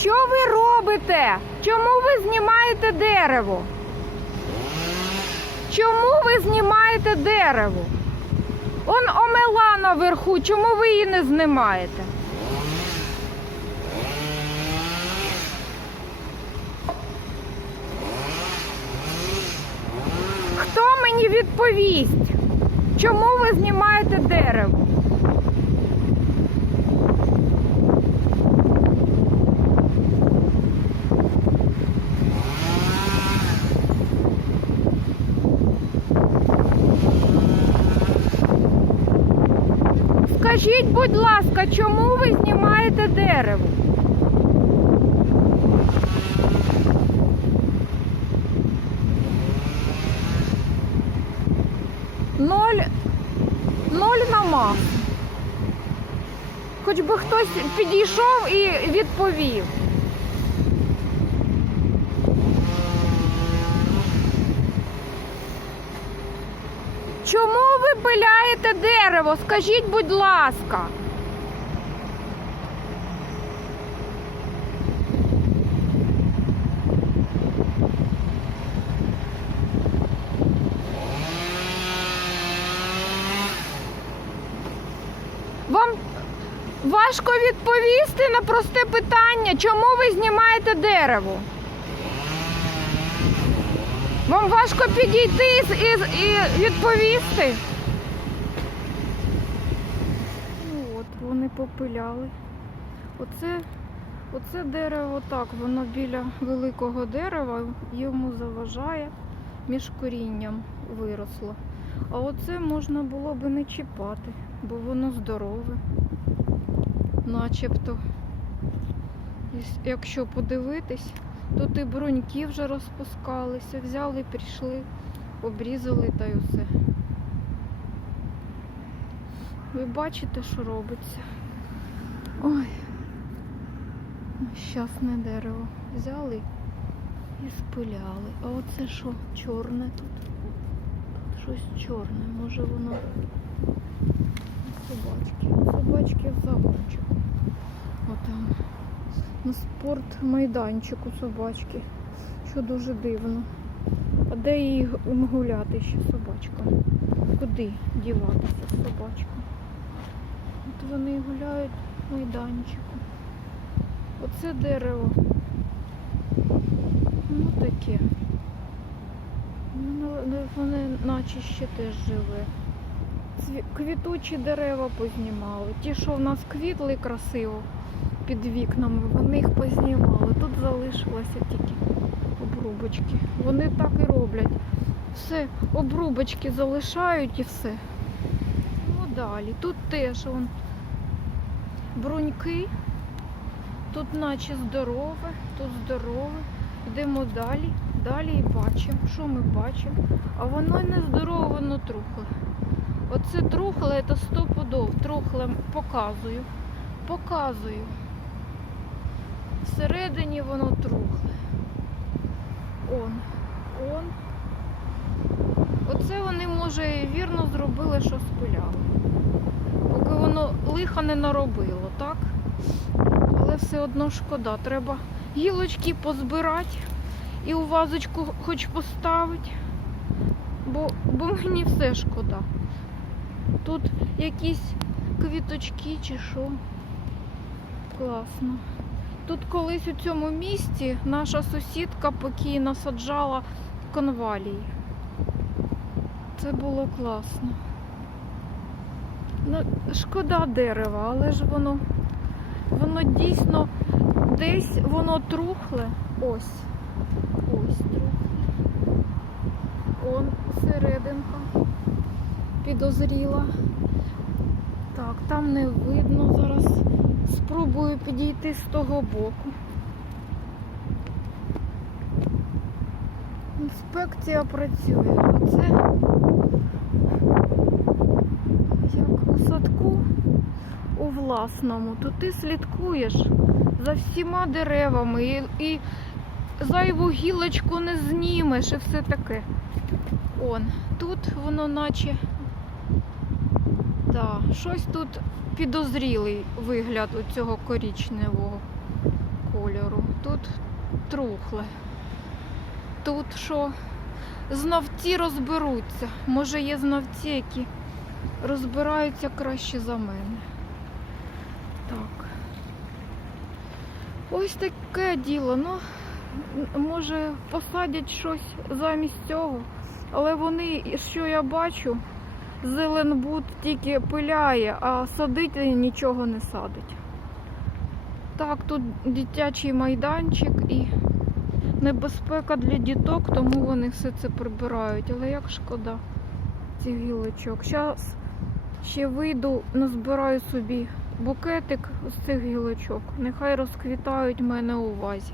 Що ви робите? Чому ви знімаєте дерево? Чому ви знімаєте дерево? Он омела наверху, чому ви її не знімаєте? Хто мені відповість? Чому ви знімаєте дерево? Скажіть, будь ласка, чому ви знімаєте дерево? Ноль, ноль на мас. Хоч би хтось підійшов і відповів. Чому ви пиляєте дерево? Скажіть, будь ласка. Вам важко відповісти на просте питання, чому ви знімаєте дерево? Вам важко підійти і, і, відповісти? От, вони попиляли. Оце, оце дерево так, воно біля великого дерева, йому заважає, між корінням виросло. А оце можна було би не чіпати, бо воно здорове. Начебто. Якщо подивитись, Тут і бруньки вже розпускалися, взяли, прийшли, обрізали та й усе. Ви бачите, що робиться? Ой, щасне дерево. Взяли і спиляли. А оце що, чорне тут? Тут щось чорне, може воно собачки. Собачки в загончику. Отам на спорт майданчику собачки, що дуже дивно. А де г- гуляти ще собачка? Куди діватися з собачкою? От вони гуляють в майданчику. Оце дерево. Ну таке. Ну, Вони наче ще теж живе. Квітучі дерева познімали. Ті, що в нас квітли красиво під вікнами, вони їх познімали. Тут залишилося тільки обрубочки. Вони так і роблять. Все, обрубочки залишають і все. Ну далі. Тут теж вон, бруньки. Тут наче здорове, тут здорове. Йдемо далі, далі і бачимо. Що ми бачимо? А воно не здорове, воно трухле. Оце трухле, це стопудов. Трухле показую. Показую. Всередині воно трухле. Он. Он. Оце вони, може, вірно зробили, що спиляли. Поки воно лиха не наробило, так? Але все одно шкода. Треба гілочки позбирати і у вазочку хоч поставити. Бо, бо мені все шкода. Тут якісь квіточки чи що. Класно. Тут колись у цьому місті наша сусідка покійна саджала конвалії. Це було класно. Ну, шкода дерева, але ж воно, воно дійсно десь воно трухле. Ось. Ось трухле. Он серединка підозріла. Так, там не видно зараз. Спробую підійти з того боку. Інспекція працює. Оце як у садку у власному, то ти слідкуєш за всіма деревами і, і зайву гілочку не знімеш і все таке. Он, тут воно наче. Да, щось тут підозрілий вигляд у цього корічневого кольору. Тут трухле. Тут що знавці розберуться. Може є знавці, які розбираються краще за мене. Так. Ось таке діло. Ну, може, посадять щось замість цього. Але вони, що я бачу, Зеленбуд тільки пиляє, а садити нічого не садить. Так, тут дитячий майданчик і небезпека для діток, тому вони все це прибирають. Але як шкода цих гілочок. Зараз ще вийду, назбираю собі букетик з цих гілочок. Нехай розквітають мене у вазі.